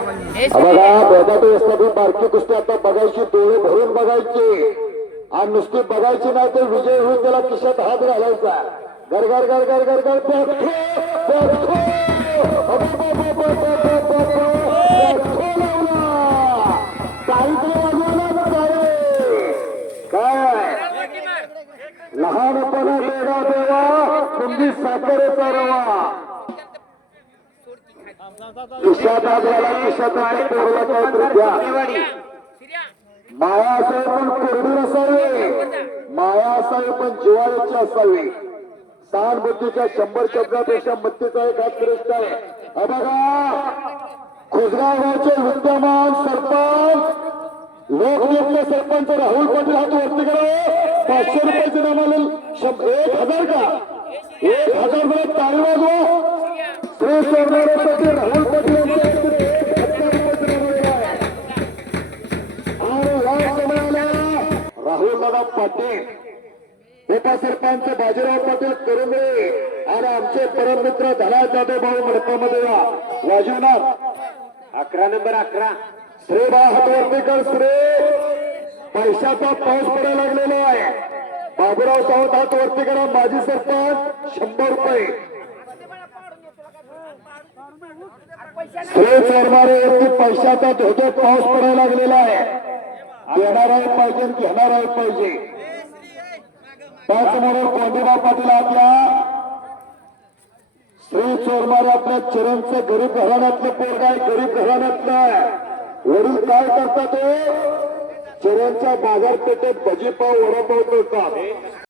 बघा बेदाटी असताना बारकी कुस्ती आता बघायची डोळे भरून बघायची आणि नुसती बघायची नाही तर विजय होऊन त्याला खिशात हात घालायचा लावला. टाळीचं वाजवलं ना टाळी. काय लहानपणा देवा देवा तुम्ही साखरेचा रवा माया असावी पण कोरडी नसावी माया असावी पण जिवाळ्याची असावी सहानुभूतीच्या शंभर शब्दापेक्षा मत्तीचा एक हात श्रेष्ठ आहे बघा खुजगावचे विद्यमान सरपंच लोकनेते सरपंच राहुल पाटील हात वरती करा पाचशे रुपयाचे नामाले एक हजार का एक हजार रुपये टाळी वाजवा. पाटील उपसरपंच बाजीराव पाटील करुंबळे आणि आमचे परममित्र धना जाधव भाऊ मंडपामध्ये वाजवणार अकरा नंबर अकरा. श्री बाहतवर्तीकर श्री पैशाचा पाऊस पडायला लागलेला आहे. बाबूराव सावंत हातवरती करा माजी सरपंच शंभर रुपये. श्री चोरमारे पैशाचा धोधो पाऊस पडायला लागलेला आहे. देणार आहे पाहिजे आणि घेणार आहे पाहिजे. त्याचबरोबर कोंडीराव पाटील आपल्या श्री चोरमारे आपल्या चरणचं गरीब घराण्यातलं पोरग आहे गरीब घराण्यातलं आहे. वडील काय करतात हो? ते बाजारपेठेत भजीपाव वडापाव मिळतात.